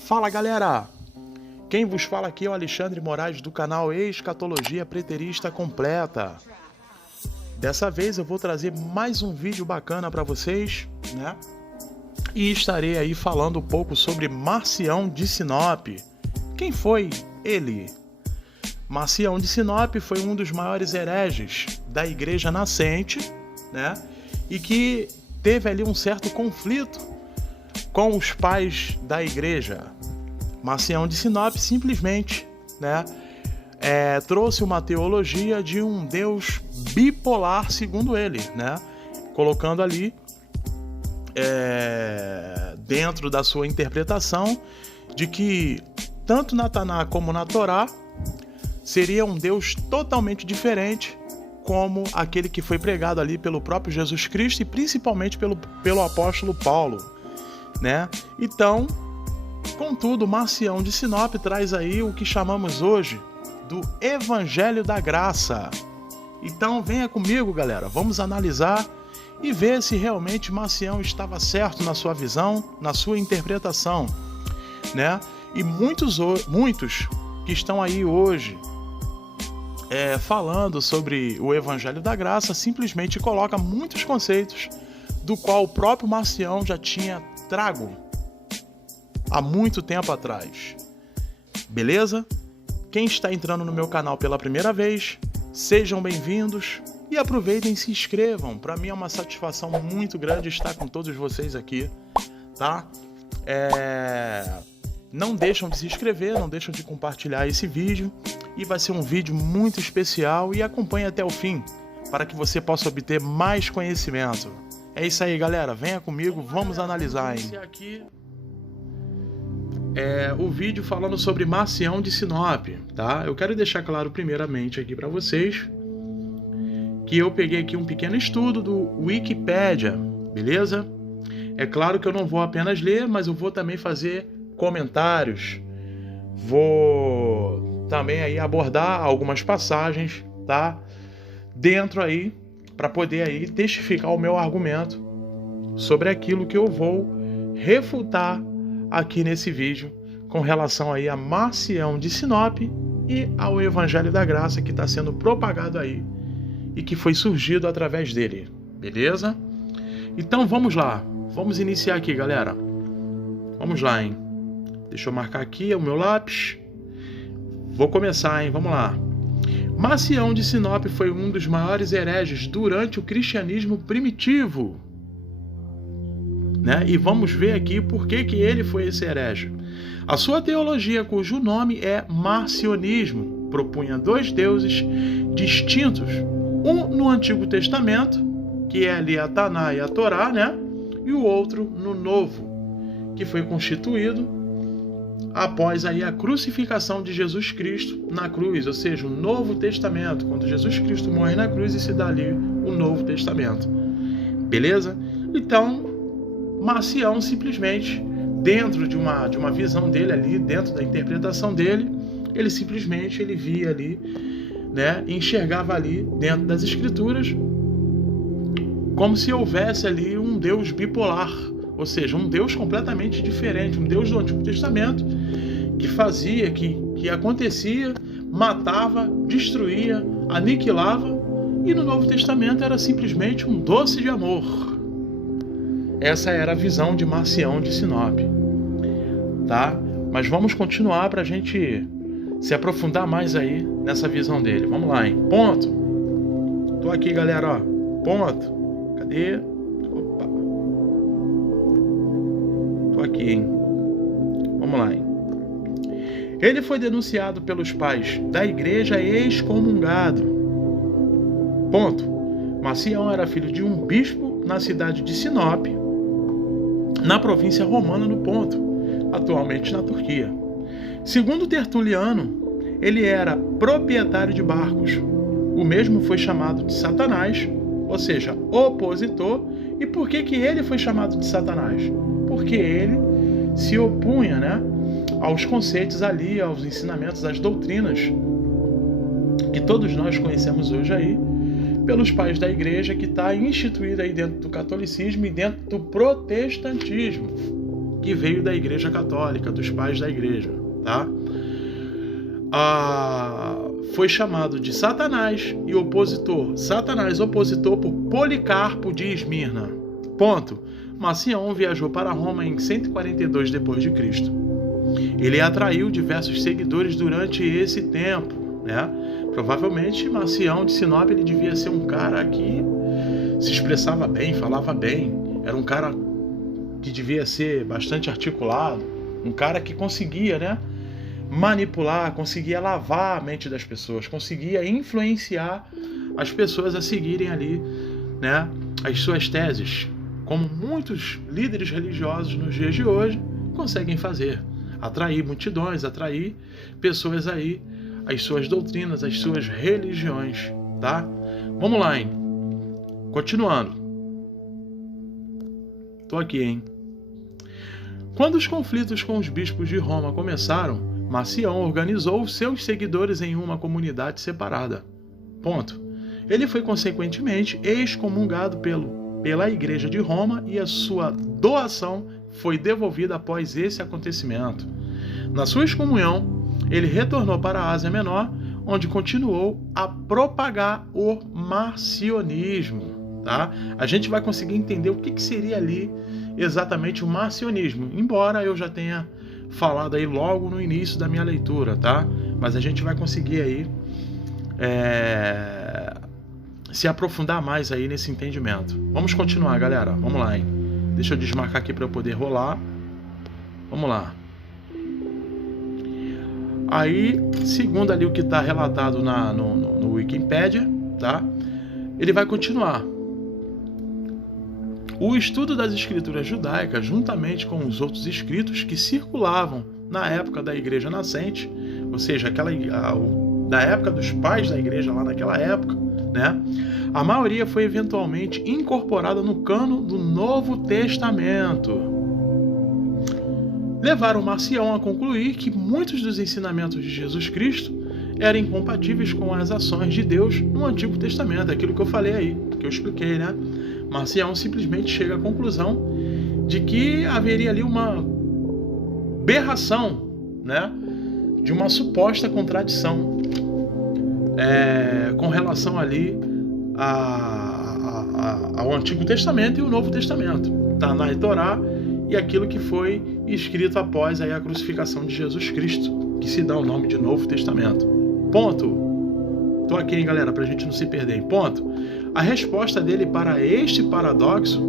Fala galera, quem vos fala aqui é o Alexandre Moraes do canal Escatologia Preterista Completa. Dessa vez eu vou trazer mais um vídeo bacana para vocês, né? E estarei aí falando um pouco sobre Marcião de Sinop. Quem foi ele? Marcião de Sinop foi um dos maiores hereges da Igreja Nascente, né? E que teve ali um certo conflito com os pais da igreja. Marcião de Sinop simplesmente, né, trouxe uma teologia de um Deus bipolar, segundo ele, né, colocando ali dentro da sua interpretação de que tanto na Taná como na Torá seria um Deus totalmente diferente, como aquele que foi pregado ali pelo próprio Jesus Cristo e principalmente pelo apóstolo Paulo, né? Então, contudo, Marcião de Sinop traz aí o que chamamos hoje do Evangelho da Graça. Então venha comigo, galera, vamos analisar e ver se realmente Marcião estava certo na sua visão, na sua interpretação, né? E muitos que estão aí hoje falando sobre o Evangelho da Graça simplesmente coloca muitos conceitos do qual o próprio Marcião já tinha trago há muito tempo atrás. Beleza? Quem está entrando no meu canal pela primeira vez, sejam bem-vindos e aproveitem e se inscrevam. Para mim é uma satisfação muito grande estar com todos vocês aqui, tá? Não deixam de se inscrever, não deixam de compartilhar esse vídeo e vai ser um vídeo muito especial e acompanhe até o fim para que você possa obter mais conhecimento. É isso aí, galera, venha comigo, vamos analisar, hein? Aqui o vídeo falando sobre Marcião de Sinop, tá? Eu quero deixar claro primeiramente aqui para vocês que eu peguei aqui um pequeno estudo do Wikipedia, beleza? É claro que eu não vou apenas ler, mas eu vou também fazer comentários, vou também aí abordar algumas passagens, tá? Dentro aí, para poder aí testificar o meu argumento sobre aquilo que eu vou refutar aqui nesse vídeo com relação aí a Marcião de Sinop e ao Evangelho da Graça que está sendo propagado aí e que foi surgido através dele, beleza? Então vamos lá, vamos iniciar aqui, galera. Vamos lá, hein? Deixa eu marcar aqui o meu lápis. Vou começar, hein? Vamos lá. Marcião de Sinop foi um dos maiores hereges durante o cristianismo primitivo, né? E vamos ver aqui por que ele foi esse herege. A sua teologia, cujo nome é marcionismo, propunha dois deuses distintos, um no Antigo Testamento, que é ali a Taná e a Torá, né? E o outro no Novo, que foi constituído após aí a crucificação de Jesus Cristo na cruz, ou seja, o Novo Testamento, quando Jesus Cristo morre na cruz e se dá ali o Novo Testamento. Beleza? Então, Marcião simplesmente, dentro de uma visão dele ali, dentro da interpretação dele, ele simplesmente via ali, né, enxergava ali dentro das Escrituras como se houvesse ali um Deus bipolar, ou seja, um Deus completamente diferente, um Deus do Antigo Testamento que fazia, que acontecia, matava, destruía, aniquilava, e no Novo Testamento era simplesmente um doce de amor. Essa era a visão de Marcião de Sinop, tá? Mas vamos continuar para a gente se aprofundar mais aí nessa visão dele. Vamos lá, hein? Ponto. Tô aqui, galera, ó. Ponto. Cadê? Opa. Tô aqui, hein? Vamos lá, hein? Ele foi denunciado pelos pais da igreja e excomungado. Ponto. Marcião era filho de um bispo na cidade de Sinop, na província romana no Ponto, atualmente na Turquia. Segundo Tertuliano, ele era proprietário de barcos. O mesmo foi chamado de Satanás, ou seja, opositor. E por que ele foi chamado de Satanás? Porque ele se opunha, né, aos conceitos ali, aos ensinamentos, às doutrinas que todos nós conhecemos hoje aí, pelos pais da igreja, que está instituída aí dentro do catolicismo e dentro do protestantismo. que veio da Igreja Católica, dos pais da Igreja, tá? Foi chamado de Satanás e opositor. Satanás opositor por Policarpo de Esmirna. Ponto. Marcião viajou para Roma em 142 d.C. Ele atraiu diversos seguidores durante esse tempo, né? Provavelmente Marcião de Sinop ele devia ser um cara que se expressava bem, falava bem, era um cara que devia ser bastante articulado, um cara que conseguia, né, manipular, conseguia lavar a mente das pessoas, conseguia influenciar as pessoas a seguirem ali, né, as suas teses, como muitos líderes religiosos nos dias de hoje conseguem fazer, atrair multidões, atrair pessoas aí, as suas doutrinas, as suas religiões, tá? Vamos lá, hein? Continuando. Tô aqui, hein? Quando os conflitos com os bispos de Roma começaram, Marcião organizou seus seguidores em uma comunidade separada. Ponto. Ele foi consequentemente excomungado pela Igreja de Roma e a sua doação foi devolvida após esse acontecimento. Na sua excomunhão, ele retornou para a Ásia Menor, onde continuou a propagar o marcionismo. Tá? A gente vai conseguir entender o que seria ali exatamente o marcionismo, embora eu já tenha falado aí logo no início da minha leitura, tá? Mas a gente vai conseguir aí se aprofundar mais aí nesse entendimento. Vamos continuar, galera. Vamos lá, hein? Deixa eu desmarcar aqui para eu poder rolar. Vamos lá. Aí, segundo ali o que está relatado no Wikipedia, tá? Ele vai continuar. O estudo das escrituras judaicas, juntamente com os outros escritos que circulavam na época da igreja nascente, ou seja, da época dos pais da igreja lá naquela época, né? A maioria foi eventualmente incorporada no cano do Novo Testamento. Levaram Marcião a concluir que muitos dos ensinamentos de Jesus Cristo eram incompatíveis com as ações de Deus no Antigo Testamento, aquilo que eu falei aí, que eu expliquei, né? Marcião simplesmente chega à conclusão de que haveria ali uma aberração, né? De uma suposta contradição com relação ali ao Antigo Testamento e o Novo Testamento, Tanakh e Torá, e aquilo que foi escrito após aí a crucificação de Jesus Cristo, que se dá o nome de Novo Testamento. Ponto. Tô aqui, hein, galera, pra gente não se perder, hein? Ponto. A resposta dele para este paradoxo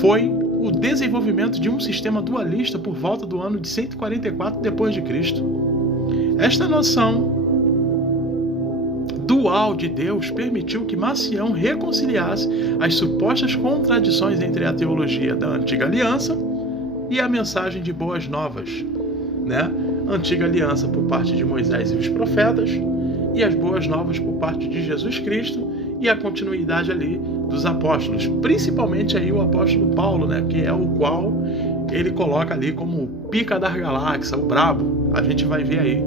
foi o desenvolvimento de um sistema dualista por volta do ano de 144 d.C. Esta noção dual de Deus permitiu que Marcião reconciliasse as supostas contradições entre a teologia da Antiga Aliança e a mensagem de boas novas, né? Antiga Aliança por parte de Moisés e os profetas e as boas novas por parte de Jesus Cristo e a continuidade ali dos apóstolos, principalmente aí o apóstolo Paulo, né? Que é o qual ele coloca ali como o pica da galáxia, o brabo. A gente vai ver aí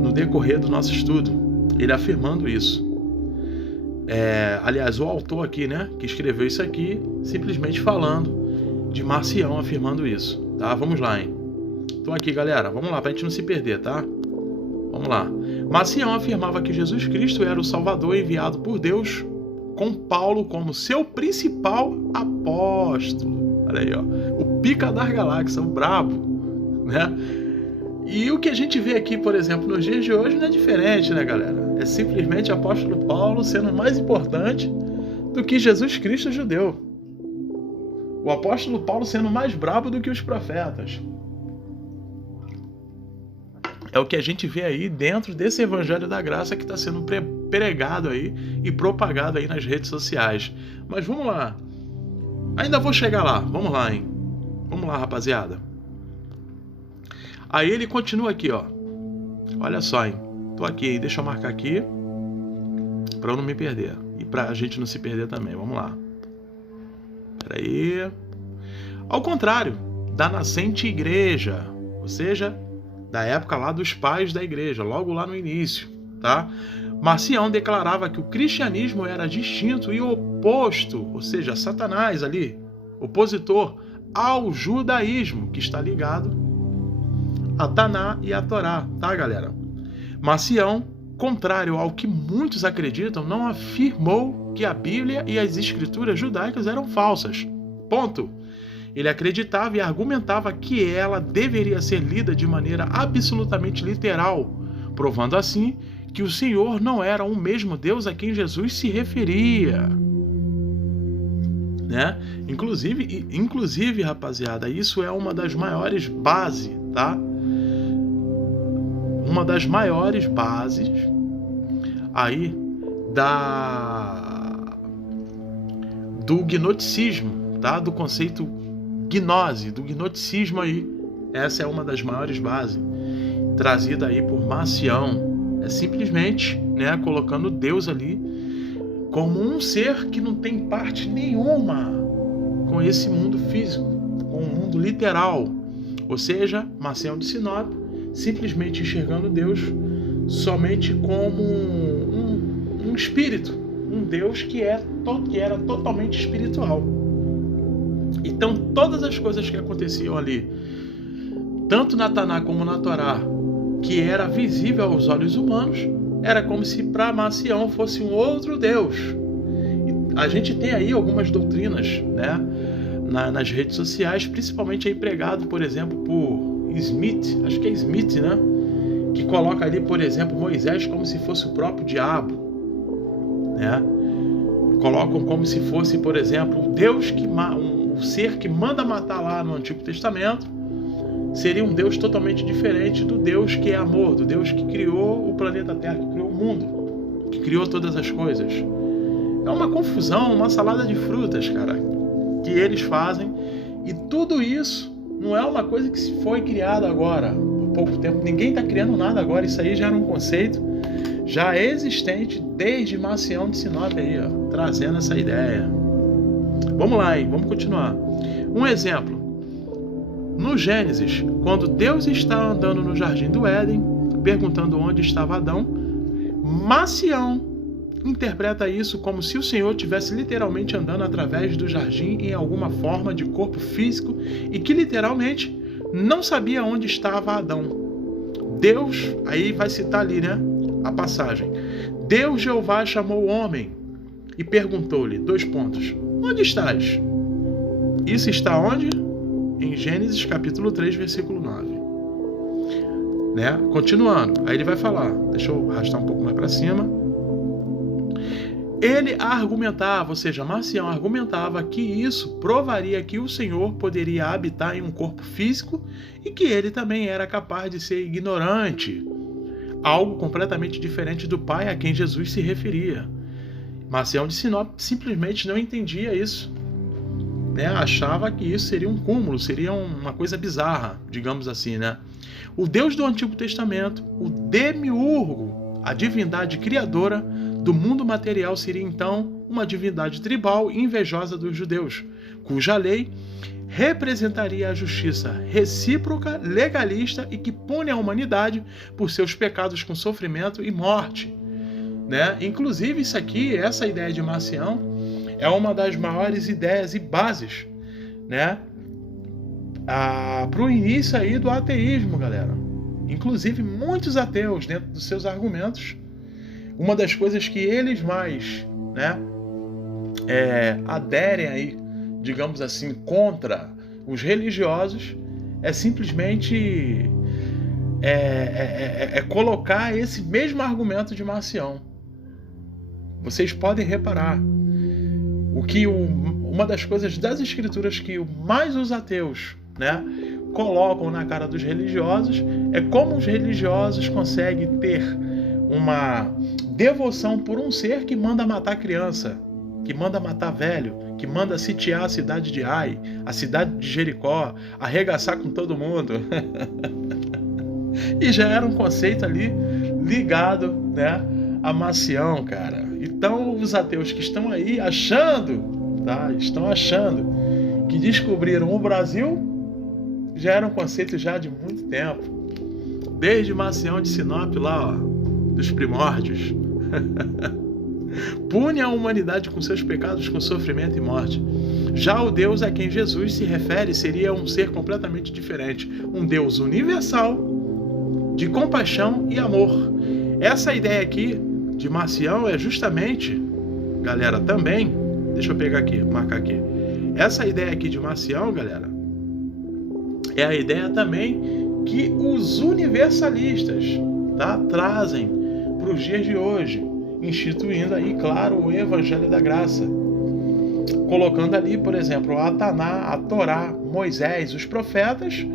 no decorrer do nosso estudo ele afirmando isso. Aliás, o autor aqui, né, que escreveu isso aqui, simplesmente falando de Marcião afirmando isso, tá? Vamos lá, hein? Tô aqui, galera. Vamos lá, pra gente não se perder, tá? Vamos lá. Marcião afirmava que Jesus Cristo era o Salvador enviado por Deus, com Paulo como seu principal apóstolo. Olha aí, ó. O pica da galáxia, o brabo, né? E o que a gente vê aqui, por exemplo, nos dias de hoje não é diferente, né, galera? É simplesmente o apóstolo Paulo sendo mais importante do que Jesus Cristo judeu. O apóstolo Paulo sendo mais brabo do que os profetas. É o que a gente vê aí dentro desse evangelho da graça que está sendo pregado aí e propagado aí nas redes sociais. Mas vamos lá. Ainda vou chegar lá. Vamos lá, hein? Vamos lá, rapaziada. Aí ele continua aqui, ó. Olha só, hein? Tô aqui, hein? Deixa eu marcar aqui para eu não me perder e para a gente não se perder também. Vamos lá. Espera aí. Ao contrário da nascente igreja, ou seja, da época lá dos pais da igreja, logo lá no início, tá? Marcião declarava que o cristianismo era distinto e oposto, ou seja, Satanás ali, opositor ao judaísmo, que está ligado a Taná e a Torá, tá, galera? Marcião, contrário ao que muitos acreditam, não afirmou que a Bíblia e as escrituras judaicas eram falsas. Ponto. Ele acreditava e argumentava que ela deveria ser lida de maneira absolutamente literal, provando assim que o Senhor não era o mesmo Deus a quem Jesus se referia. Né? Inclusive, rapaziada, isso é uma das maiores bases, tá? Uma das maiores bases aí do gnosticismo, tá? Do conceito gnose, do gnosticismo aí. Essa é uma das maiores bases trazida aí por Marcião. É simplesmente, né, colocando Deus ali como um ser que não tem parte nenhuma com esse mundo físico, com o mundo literal. Ou seja, Marcião de Sinop simplesmente enxergando Deus somente como um espírito, um Deus que era totalmente espiritual. Então todas as coisas que aconteciam ali, tanto na Taná como na Torá, que era visível aos olhos humanos, era como se para Marcião fosse um outro Deus. E a gente tem aí algumas doutrinas, né, nas redes sociais, principalmente aí pregado, por exemplo, por Smith, acho que é Smith, né, que coloca ali, por exemplo, Moisés como se fosse o próprio diabo, né? Colocam como se fosse, por exemplo, Deus um ser que manda matar lá no Antigo Testamento, seria um Deus totalmente diferente do Deus que é amor, do Deus que criou o planeta Terra, que criou o mundo, que criou todas as coisas. É uma confusão, uma salada de frutas, cara, que eles fazem, e tudo isso não é uma coisa que foi criada agora, por pouco tempo. Ninguém está criando nada agora, isso aí já era um conceito já existente desde Marcião de Sinop aí, ó, trazendo essa ideia. Vamos lá, hein? Vamos continuar. Um exemplo. No Gênesis, quando Deus está andando no Jardim do Éden, perguntando onde estava Adão, Marcião interpreta isso como se o Senhor estivesse literalmente andando através do jardim em alguma forma de corpo físico e que literalmente não sabia onde estava Adão. Deus, aí vai citar ali, né, a passagem. Deus Jeová chamou o homem e perguntou-lhe, : onde estás? Isso está onde? Em Gênesis capítulo 3, versículo 9. Né? Continuando, aí ele vai falar, deixa eu arrastar um pouco mais para cima. Ele argumentava, ou seja, Marcião argumentava que isso provaria que o Senhor poderia habitar em um corpo físico e que ele também era capaz de ser ignorante, algo completamente diferente do Pai a quem Jesus se referia. Marcião de Sinop simplesmente não entendia isso, né? Achava que isso seria um cúmulo, seria uma coisa bizarra, digamos assim, né? O Deus do Antigo Testamento, o Demiurgo, a divindade criadora do mundo material, seria então uma divindade tribal e invejosa dos judeus, cuja lei representaria a justiça recíproca, legalista e que pune a humanidade por seus pecados com sofrimento e morte, né? Inclusive isso aqui, essa ideia de Marcião, é uma das maiores ideias e bases, né, para o início aí do ateísmo, galera. Inclusive muitos ateus, dentro dos seus argumentos, uma das coisas que eles mais, né, aderem aí, digamos assim, contra os religiosos, é simplesmente colocar esse mesmo argumento de Marcião. Vocês podem reparar o que uma das coisas das escrituras que mais os ateus, né, colocam na cara dos religiosos é como os religiosos conseguem ter uma devoção por um ser que manda matar criança, que manda matar velho, que manda sitiar a cidade de Ai, a cidade de Jericó, arregaçar com todo mundo. E já era um conceito ali ligado, né, a Marcião, cara. Então os ateus que estão aí achando, tá, estão achando que descobriram o Brasil, já era um conceito já de muito tempo, desde Marcião de Sinop lá, ó, dos primórdios. Pune a humanidade com seus pecados, com sofrimento e morte. Já o Deus a quem Jesus se refere seria um ser completamente diferente, um Deus universal, de compaixão e amor. Essa ideia aqui de Marcião é justamente, galera, também, deixa eu pegar aqui, marcar aqui. Essa ideia aqui de Marcião, galera, é a ideia também que os universalistas, tá, trazem para os dias de hoje, instituindo aí, claro, o Evangelho da Graça, colocando ali, por exemplo, a Taná, a Torá, Moisés, os profetas,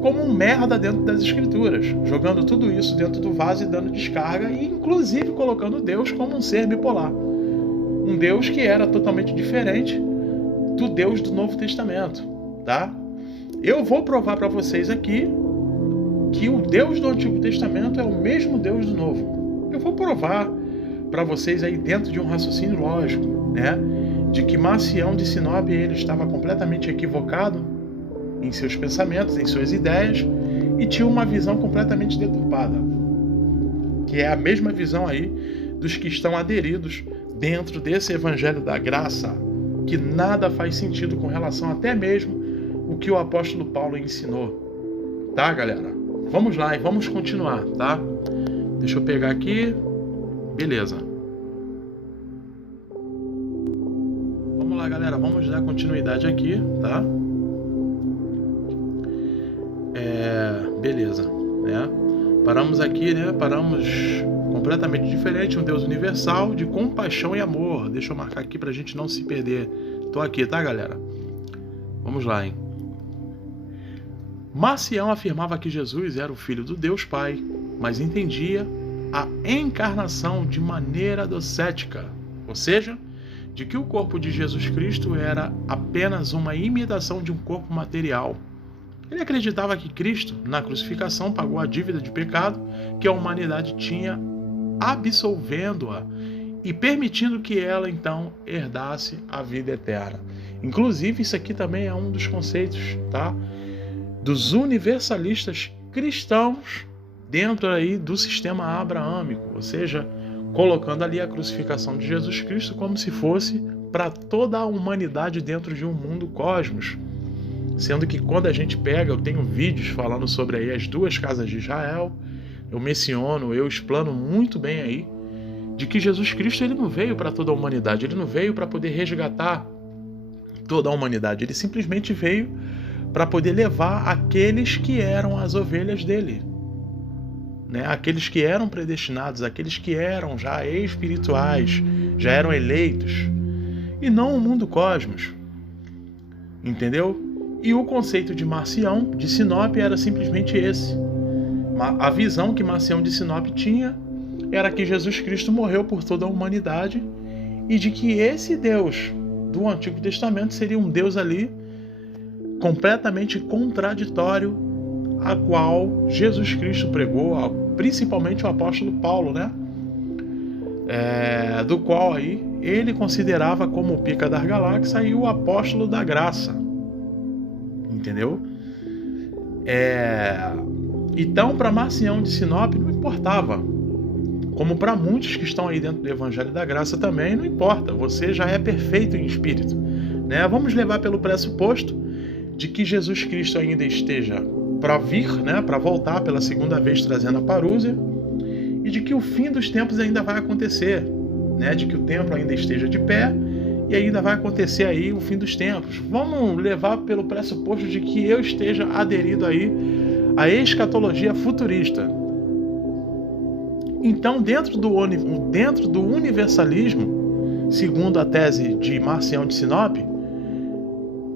como um merda dentro das escrituras, jogando tudo isso dentro do vaso e dando descarga, e inclusive colocando Deus como um ser bipolar, um Deus que era totalmente diferente do Deus do Novo Testamento, tá? Eu vou provar para vocês aqui que o Deus do Antigo Testamento é o mesmo Deus do Novo. Eu vou provar para vocês aí dentro de um raciocínio lógico, né, de que Marcião de Sinop ele estava completamente equivocado em seus pensamentos, em suas ideias, e tinha uma visão completamente deturpada, que é a mesma visão aí dos que estão aderidos dentro desse Evangelho da Graça, que nada faz sentido com relação até mesmo o que o apóstolo Paulo ensinou. Tá, galera? Vamos lá e vamos continuar, tá? Deixa eu pegar aqui. Beleza. Vamos lá, galera. Vamos dar continuidade aqui, tá? Beleza, né? Paramos aqui, né? Paramos completamente diferente, um Deus universal de compaixão e amor. Deixa eu marcar aqui pra gente não se perder. Tô aqui, tá, galera? Vamos lá, hein? Marcião afirmava que Jesus era o Filho do Deus Pai, mas entendia a encarnação de maneira docética, ou seja, de que o corpo de Jesus Cristo era apenas uma imitação de um corpo material. Ele acreditava que Cristo, na crucificação, pagou a dívida de pecado que a humanidade tinha, absolvendo-a e permitindo que ela, então, herdasse a vida eterna. Inclusive, isso aqui também é um dos conceitos, tá, dos universalistas cristãos dentro aí do sistema abraâmico, ou seja, colocando ali a crucificação de Jesus Cristo como se fosse para toda a humanidade dentro de um mundo cosmos. Sendo que quando a gente pega, eu tenho vídeos falando sobre aí as duas casas de Israel, eu menciono, eu explano muito bem aí, de que Jesus Cristo ele não veio para toda a humanidade, ele não veio para poder resgatar toda a humanidade, ele simplesmente veio para poder levar aqueles que eram as ovelhas dele, né? Aqueles que eram predestinados, aqueles que eram já espirituais, já eram eleitos, e não o mundo cosmos, entendeu? E o conceito de Marcião de Sinop era simplesmente esse. A visão que Marcião de Sinop tinha era que Jesus Cristo morreu por toda a humanidade e de que esse Deus do Antigo Testamento seria um Deus ali completamente contraditório a qual Jesus Cristo pregou, principalmente o apóstolo Paulo, né? Do qual aí ele considerava como o pica das galáxias e o apóstolo da graça. Entendeu? Então, para Marcião de Sinop não importava, como para muitos que estão aí dentro do Evangelho da Graça também, não importa, você já é perfeito em espírito, né? Vamos levar pelo pressuposto de que Jesus Cristo ainda esteja para vir, né? Para voltar pela segunda vez trazendo a parúzia, e de que o fim dos tempos ainda vai acontecer, né? De que o templo ainda esteja de pé e ainda vai acontecer aí o fim dos tempos. Vamos levar pelo pressuposto de que eu esteja aderido aí à escatologia futurista. Então, dentro do universalismo, segundo a tese de Marcião de Sinop,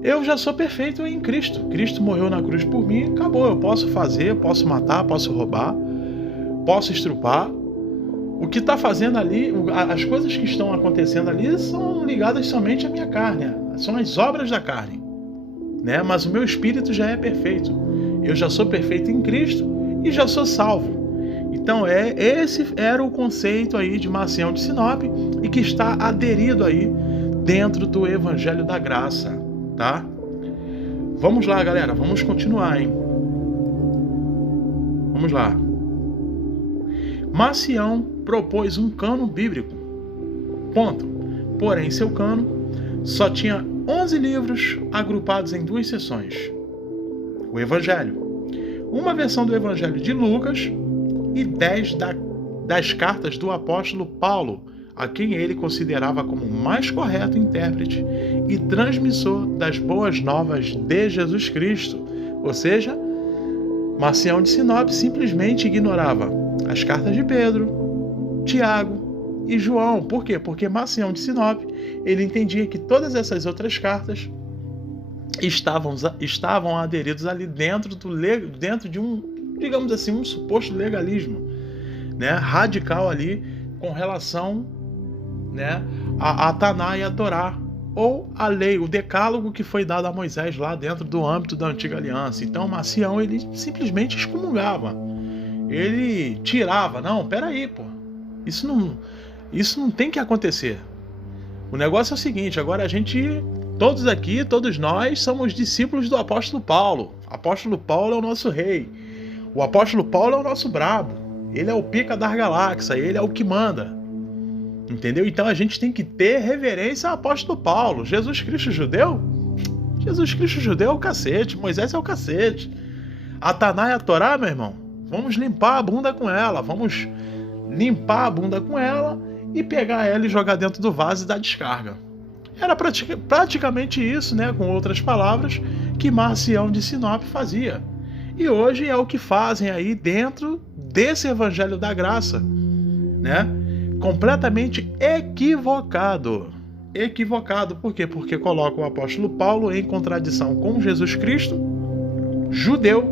eu já sou perfeito em Cristo. Cristo morreu na cruz por mim, acabou. Eu posso fazer, posso matar, posso roubar, posso estrupar. O que está fazendo ali, as coisas que estão acontecendo ali são ligadas somente à minha carne, são as obras da carne, né? Mas o meu espírito já é perfeito. Eu já sou perfeito em Cristo e já sou salvo. Então esse era o conceito aí de Marcião de Sinop e que está aderido aí dentro do Evangelho da Graça, tá? Vamos lá, galera, vamos continuar, hein? Vamos lá. Marcião propôs um cânon bíblico. Ponto. Porém, seu cânon só tinha 11 livros agrupados em 2 seções. O Evangelho, uma versão do Evangelho de Lucas e 10 das cartas do apóstolo Paulo, a quem ele considerava como o mais correto intérprete e transmissor das boas novas de Jesus Cristo. Ou seja, Marcião de Sinop simplesmente ignorava as cartas de Pedro, Tiago e João. Por quê? Porque Marcião de Sinop, ele entendia que todas essas outras cartas estavam aderidos ali dentro de um, digamos assim, um suposto legalismo, né, radical ali com relação, né, a Taná e a Torá, ou a lei, o decálogo que foi dado a Moisés lá dentro do âmbito da antiga aliança. Então Marcião, ele simplesmente excomungava, ele tirava. Não, peraí, pô, isso não tem que acontecer. O negócio é o seguinte: agora a gente, todos aqui, todos nós somos discípulos do apóstolo Paulo. O apóstolo Paulo é o nosso rei, o apóstolo Paulo é o nosso brabo, ele é o pica das galáxias, ele é o que manda. Entendeu? Então a gente tem que ter reverência ao apóstolo Paulo. Jesus Cristo judeu? Jesus Cristo judeu é o cacete. Moisés é o cacete. A Taná e a Torá, meu irmão, vamos limpar a bunda com ela. Vamos limpar a bunda com ela e pegar ela e jogar dentro do vaso e dar descarga. Era praticamente isso, né? Com outras palavras, que Marcião de Sinop fazia. E hoje é o que fazem aí dentro desse Evangelho da Graça, né? Completamente equivocado. Equivocado, por quê? Porque coloca o apóstolo Paulo em contradição com Jesus Cristo, judeu,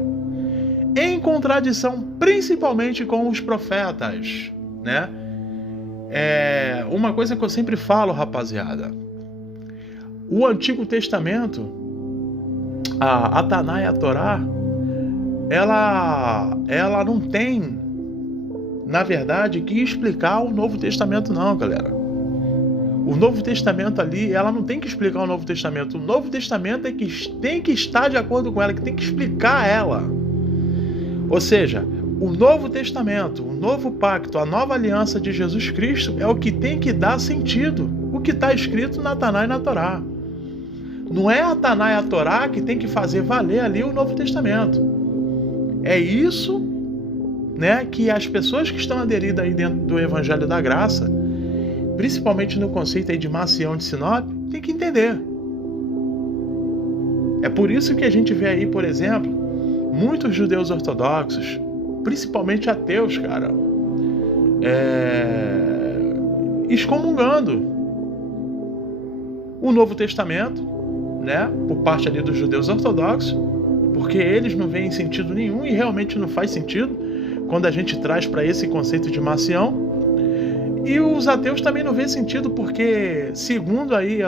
em contradição principalmente com os profetas, né? Uma coisa que eu sempre falo, rapaziada: o Antigo Testamento, a Taná e a Torá, ela não tem, na verdade, que explicar o Novo Testamento, não, galera. O Novo Testamento ali, ela não tem que explicar o Novo Testamento. O Novo Testamento é que tem que estar de acordo com ela, que tem que explicar ela. Ou seja, o Novo Testamento, o Novo Pacto, a nova aliança de Jesus Cristo é o que tem que dar sentido, o que está escrito na Taná e na Torá. Não é a Taná e a Torá que tem que fazer valer ali o Novo Testamento. É isso, né, que as pessoas que estão aderidas aí dentro do Evangelho da Graça, principalmente no conceito aí de Marcião de Sinop, tem que entender. É por isso que a gente vê aí, por exemplo, muitos judeus ortodoxos, principalmente ateus, cara, excomungando o Novo Testamento, né, por parte ali dos judeus ortodoxos, porque eles não veem sentido nenhum, e realmente não faz sentido quando a gente traz para esse conceito de Marcião. E os ateus também não veem sentido, porque segundo aí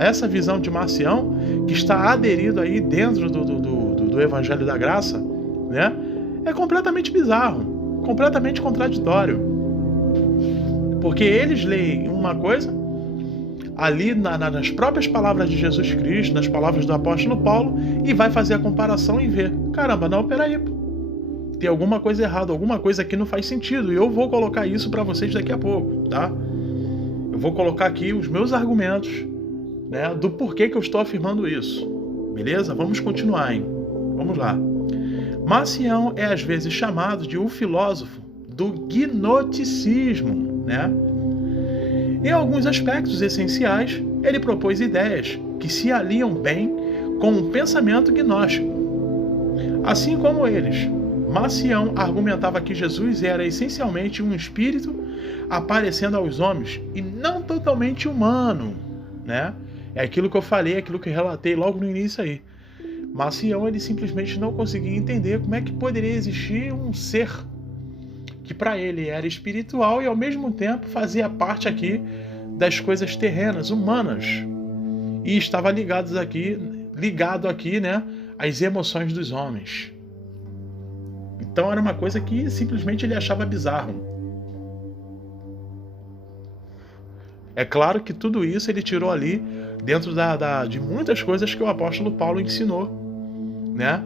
essa visão de Marcião, que está aderido aí dentro do Evangelho da Graça, né, é completamente bizarro, completamente contraditório. Porque eles leem uma coisa ali nas próprias palavras de Jesus Cristo, nas palavras do apóstolo Paulo, e vai fazer a comparação e ver: caramba, não, peraí, tem alguma coisa errada, alguma coisa que não faz sentido, e eu vou colocar isso para vocês daqui a pouco, tá? Eu vou colocar aqui os meus argumentos, né, do porquê que eu estou afirmando isso, beleza? Vamos continuar, hein? Vamos lá. Marcião é às vezes chamado de o filósofo do gnosticismo, né? Em alguns aspectos essenciais, ele propôs ideias que se aliam bem com o pensamento gnóstico. Assim como eles, Marcião argumentava que Jesus era essencialmente um espírito aparecendo aos homens e não totalmente humano, né? É aquilo que eu falei, aquilo que eu relatei logo no início aí. Marcião, ele simplesmente não conseguia entender como é que poderia existir um ser que para ele era espiritual e ao mesmo tempo fazia parte aqui das coisas terrenas, humanas, e estava ligado aqui, né, às emoções dos homens. Então era uma coisa que simplesmente ele achava bizarro. É claro que tudo isso ele tirou ali dentro de muitas coisas que o apóstolo Paulo ensinou, né?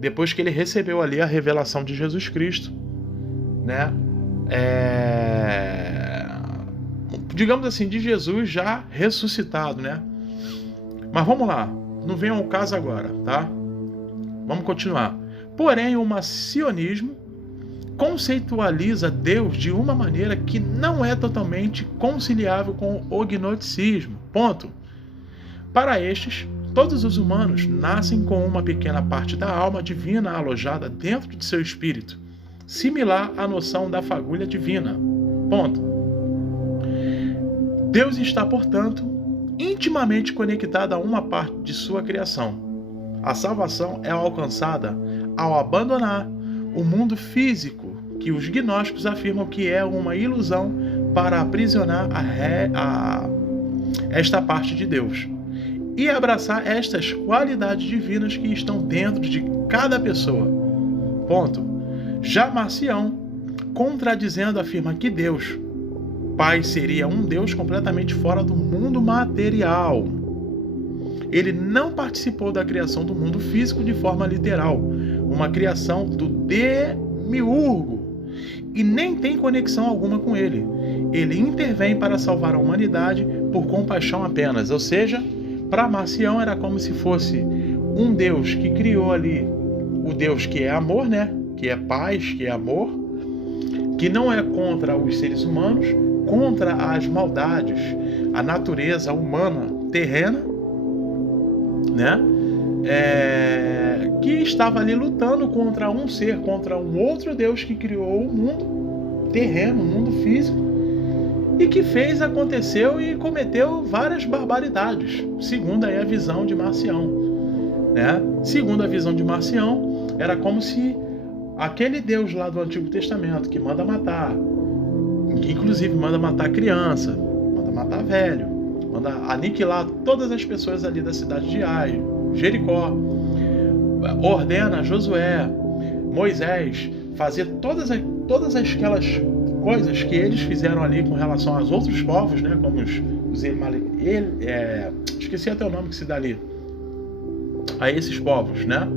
Depois que ele recebeu ali a revelação de Jesus Cristo, né? Digamos assim, de Jesus já ressuscitado, né? Mas vamos lá, não vem ao caso agora, tá? Vamos continuar. Porém, o marcionismo conceitualiza Deus de uma maneira que não é totalmente conciliável com o gnosticismo. Ponto. Para estes, todos os humanos nascem com uma pequena parte da alma divina alojada dentro de seu espírito, similar à noção da fagulha divina. Ponto. Deus está, portanto, intimamente conectado a uma parte de sua criação. A salvação é alcançada ao abandonar o mundo físico, que os gnósticos afirmam que é uma ilusão para aprisionar esta parte de Deus, e abraçar estas qualidades divinas que estão dentro de cada pessoa. Ponto. Já Marcião, contradizendo, afirma que Deus, Pai, seria um Deus completamente fora do mundo material. Ele não participou da criação do mundo físico de forma literal, uma criação do demiurgo, e nem tem conexão alguma com ele. Ele intervém para salvar a humanidade por compaixão apenas, ou seja, para Marcião era como se fosse um Deus que criou ali o Deus que é amor, né? Que é paz, que é amor, que não é contra os seres humanos, contra as maldades, a natureza humana terrena, né? Que estava ali lutando contra um ser, contra um outro Deus que criou o mundo terreno, o mundo físico, e que fez, aconteceu e cometeu várias barbaridades, segundo aí a visão de Marcião, né? Segundo a visão de Marcião, era como se aquele Deus lá do Antigo Testamento, que manda matar, que inclusive manda matar criança, manda matar velho, manda aniquilar todas as pessoas ali da cidade de Ai, Jericó, ordena Josué, Moisés, fazer todas aquelas coisas que eles fizeram ali com relação aos outros povos, né, como os esqueci até o nome que se dá ali, a esses povos, né?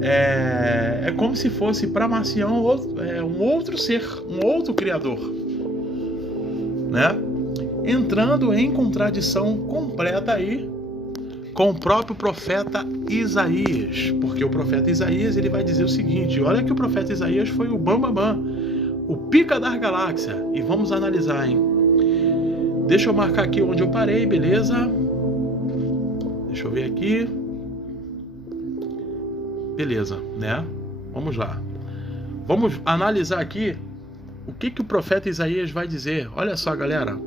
É como se fosse para Marcião um outro ser, um outro criador, né? Entrando em contradição completa aí com o próprio profeta Isaías, porque o profeta Isaías ele vai dizer o seguinte: olha que o profeta Isaías foi o bambambam, o pica da galáxia, e vamos analisar, hein? Deixa eu marcar aqui onde eu parei, beleza? Deixa eu ver aqui. Beleza, né? Vamos lá. Vamos analisar aqui o que o profeta Isaías vai dizer. Olha só, galera.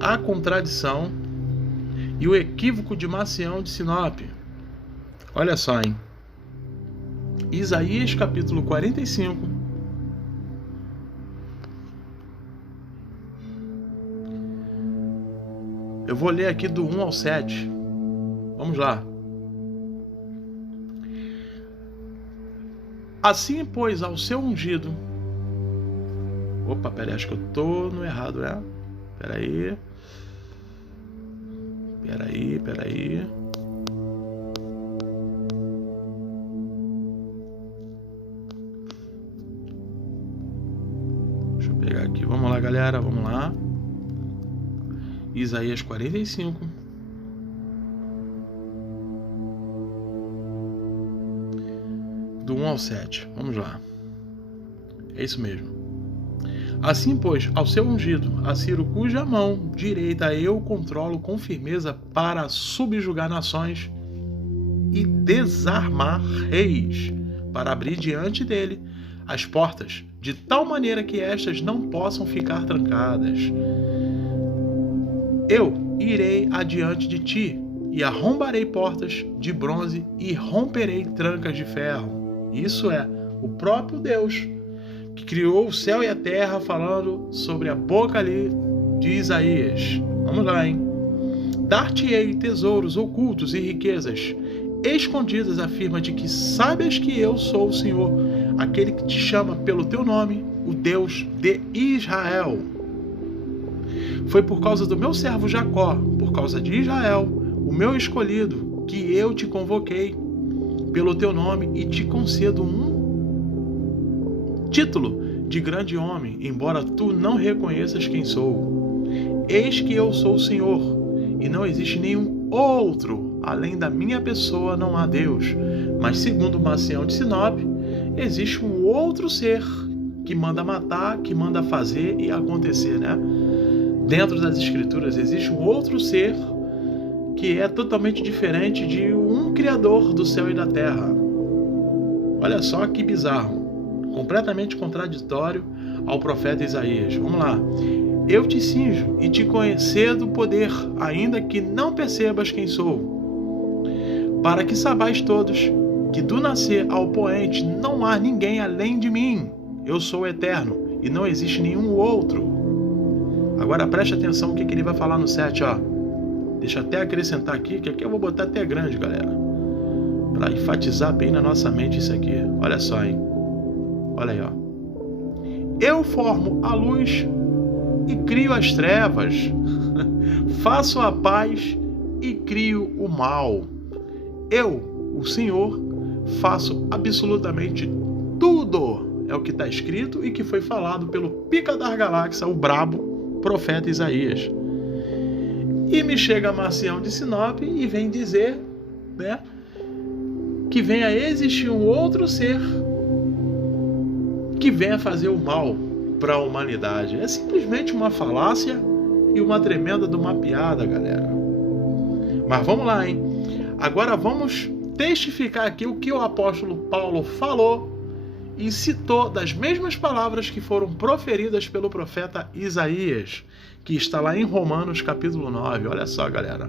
A contradição e o equívoco de Marcião de Sinop. Olha só, hein? Isaías capítulo 45. Eu vou ler aqui do 1 ao 7. Vamos lá. Assim, pois, ao seu ungido... Opa, peraí, acho que eu tô no errado, né? Peraí. Deixa eu pegar aqui. Vamos lá, galera, vamos lá. Isaías 45. Do 1 ao 7. Vamos lá. É isso mesmo. Assim, pois, ao seu ungido, a Ciro, cuja mão direita eu controlo com firmeza para subjugar nações e desarmar reis, para abrir diante dele as portas, de tal maneira que estas não possam ficar trancadas. Eu irei adiante de ti e arrombarei portas de bronze e romperei trancas de ferro. Isso é o próprio Deus que criou o céu e a terra, falando sobre a boca ali de Isaías. Vamos lá, hein? Dar-te-ei tesouros ocultos e riquezas escondidas, afirma de que sabes que eu sou o Senhor, aquele que te chama pelo teu nome, o Deus de Israel. Foi por causa do meu servo Jacó, por causa de Israel, o meu escolhido, que eu te convoquei pelo teu nome e te concedo um título de grande homem, embora tu não reconheças quem sou. Eis que eu sou o Senhor, e não existe nenhum outro, além da minha pessoa não há Deus. Mas segundo Marcião de Sinop, existe um outro ser que manda matar, que manda fazer e acontecer, né? Dentro das escrituras existe um outro ser que é totalmente diferente de um criador do céu e da terra. Olha só que bizarro, completamente contraditório ao profeta Isaías. Vamos lá. Eu te cinjo e te concedo poder, ainda que não percebas quem sou, para que saibais todos que do nascer ao poente não há ninguém além de mim. Eu sou o eterno e não existe nenhum outro. Agora preste atenção o que ele vai falar no 7, ó. Deixa eu até acrescentar aqui, que aqui eu vou botar até grande, galera, para enfatizar bem na nossa mente isso aqui. Olha só, hein? Olha aí, ó. Eu formo a luz e crio as trevas, faço a paz e crio o mal. Eu, o Senhor, faço absolutamente tudo. É o que está escrito e que foi falado pelo pica das galáxias, o brabo profeta Isaías. E me chega Marcião de Sinop e vem dizer, né, que venha existir um outro ser que venha fazer o mal para a humanidade. É simplesmente uma falácia e uma tremenda de uma piada, galera. Mas vamos lá, hein? Agora vamos testificar aqui o que o apóstolo Paulo falou e citou das mesmas palavras que foram proferidas pelo profeta Isaías, que está lá em Romanos capítulo 9. Olha só, galera.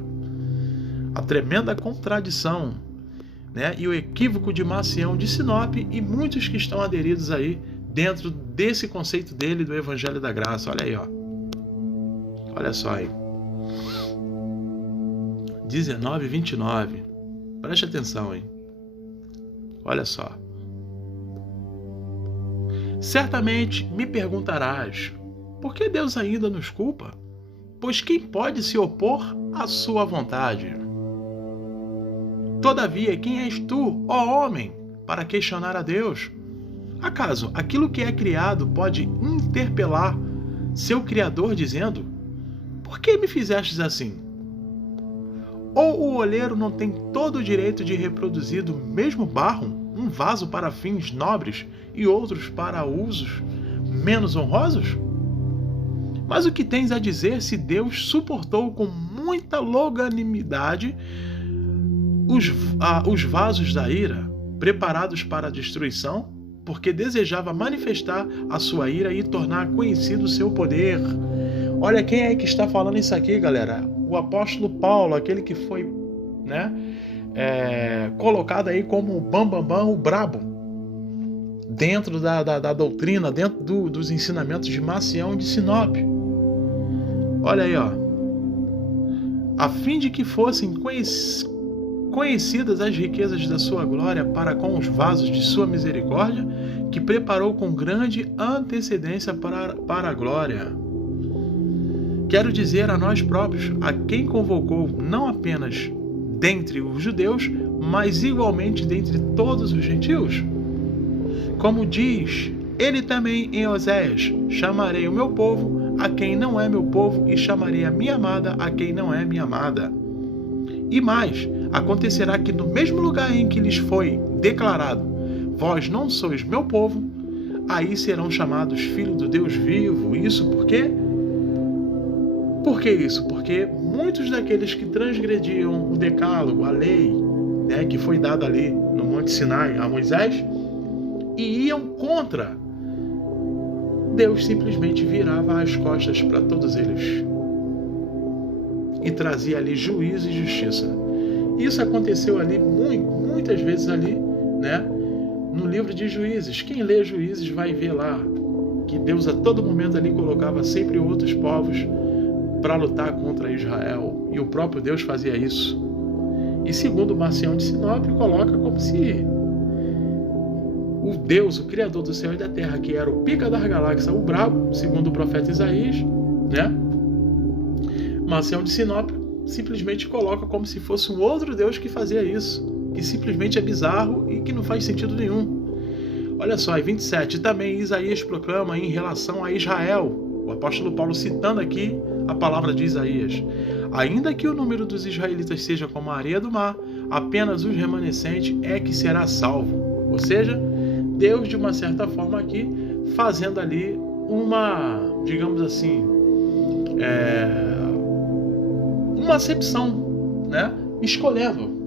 A tremenda contradição, né? E o equívoco de Marcião de Sinop e muitos que estão aderidos aí dentro desse conceito dele do Evangelho da Graça. Olha aí, ó. Olha só aí. 19:29. Preste atenção, hein? Olha só. Certamente me perguntarás, por que Deus ainda nos culpa? Pois quem pode se opor à sua vontade? Todavia, quem és tu, ó homem, para questionar a Deus? Acaso aquilo que é criado pode interpelar seu Criador dizendo, por que me fizestes assim? Ou o olheiro não tem todo o direito de reproduzir do mesmo barro um vaso para fins nobres e outros para usos menos honrosos? Mas o que tens a dizer se Deus suportou com muita longanimidade os vasos da ira, preparados para a destruição, porque desejava manifestar a sua ira e tornar conhecido o seu poder? Olha quem é que está falando isso aqui, galera. O apóstolo Paulo, aquele que foi, né, colocado aí como o bambambam, o brabo, dentro da doutrina, dentro dos ensinamentos de Marcião de Sinop. Olha aí, ó. A fim de que fossem conhecidas as riquezas da sua glória para com os vasos de sua misericórdia, que preparou com grande antecedência para a glória. Quero dizer a nós próprios, a quem convocou não apenas dentre os judeus, mas igualmente dentre todos os gentios. Como diz ele também em Oséias, chamarei o meu povo a quem não é meu povo e chamarei a minha amada a quem não é minha amada. E mais, acontecerá que no mesmo lugar em que lhes foi declarado, vós não sois meu povo, aí serão chamados filhos do Deus vivo. Isso por quê? Por que isso? Porque muitos daqueles que transgrediam o decálogo, a lei, né, que foi dada ali no Monte Sinai a Moisés, e iam contra, Deus simplesmente virava as costas para todos eles e trazia ali juízo e justiça. Isso aconteceu ali muitas vezes ali, né, no livro de Juízes. Quem lê Juízes vai ver lá que Deus a todo momento ali colocava sempre outros povos para lutar contra Israel, e o próprio Deus fazia isso. E segundo Marcião de Sinop, coloca como se o Deus, o Criador do céu e da terra, que era o pica das galáxias, o brabo, segundo o profeta Isaías, né? Marcião de Sinop simplesmente coloca como se fosse um outro Deus que fazia isso, que simplesmente é bizarro e que não faz sentido nenhum. Olha só, em 27, também Isaías proclama em relação a Israel, o apóstolo Paulo citando aqui a palavra de Isaías: Ainda que o número dos israelitas seja como a areia do mar, apenas os remanescentes é que será salvo. Ou seja, Deus, de uma certa forma aqui, fazendo ali uma, digamos assim, uma acepção, né? Escolhendo.